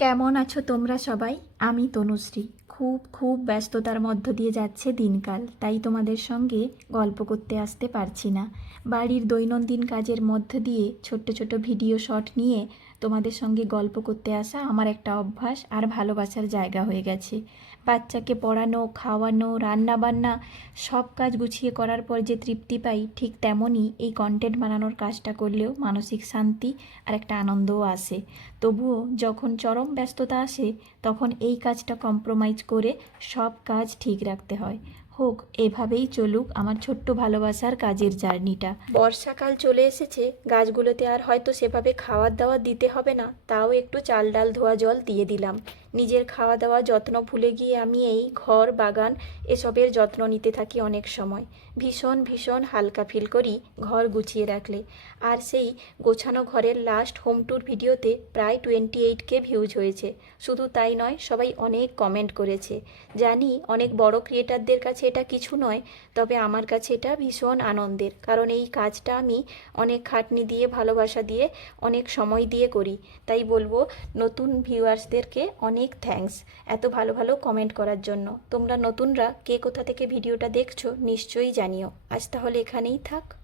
কেমন আছো তোমরা সবাই? আমি তনুশ্রী। খুব খুব ব্যস্ততার মধ্য দিয়ে যাচ্ছে দিনকাল, তাই তোমাদের সঙ্গে গল্প করতে আসতে পারছি না। বাড়ির দৈনন্দিন কাজের মধ্য দিয়ে ছোট্ট ছোট ভিডিও শট নিয়ে তোমাদের সঙ্গে গল্প করতে আসা আমার একটা অভ্যাস আর ভালোবাসার জায়গা হয়ে গেছে। বাচ্চাকে পড়ানো, খাওয়ানো, রান্না বান্না সব কাজ গুছিয়ে করার পর যে তৃপ্তি পাই, ঠিক তেমনই এই কন্টেন্ট বানানোর কাজটা করলেও মানসিক শান্তি আর একটা আনন্দও আসে। তবুও যখন চরম ব্যস্ততা আসে, তখন এই কাজটা কম্প্রোমাইজ করে সব কাজ ঠিক রাখতে হয়। হোক, এভাবেই চলুক আমার ছোট্ট ভালোবাসার কাজের জার্নিটা। বর্ষাকাল চলে এসেছে, গাছগুলোতে আর হয়তো সেভাবে খাওয়ার দাওয়ার দিতে হবে না, তাও একটু চাল ডাল ধোয়া জল দিয়ে দিলাম। নিজের খাওয়া দাওয়া যত্ন ভুলে গিয়ে আমি এই ঘর বাগান এসবের যত্ন নিতে থাকি অনেক সময়। ভীষণ ভীষণ হালকা ফিল করি ঘর গুছিয়ে রাখলে। আর সেই গোছানো ঘরের লাস্ট হোম ট্যুর ভিডিওতে প্রায় 28K ভিউজ হয়েছে। শুধু তাই নয়, সবাই অনেক কমেন্ট করেছে। জানি অনেক বড় ক্রিয়েটারদের কাছে এটা কিছু নয়, তবে আমার কাছে এটা ভীষণ আনন্দের, কারণ এই কাজটা আমি অনেক খাটনি দিয়ে, ভালোবাসা দিয়ে, অনেক সময় দিয়ে করি। তাই বলবো নতুন ভিউয়ার্সদেরকে অনেক থ্যাঙ্কস এত ভালো ভালো কমেন্ট করার জন্য। তোমরা নতুনরা কে কোথা থেকে ভিডিওটা দেখছো নিশ্চয়ই জানিও। আজ তাহলে এখানেই থাক।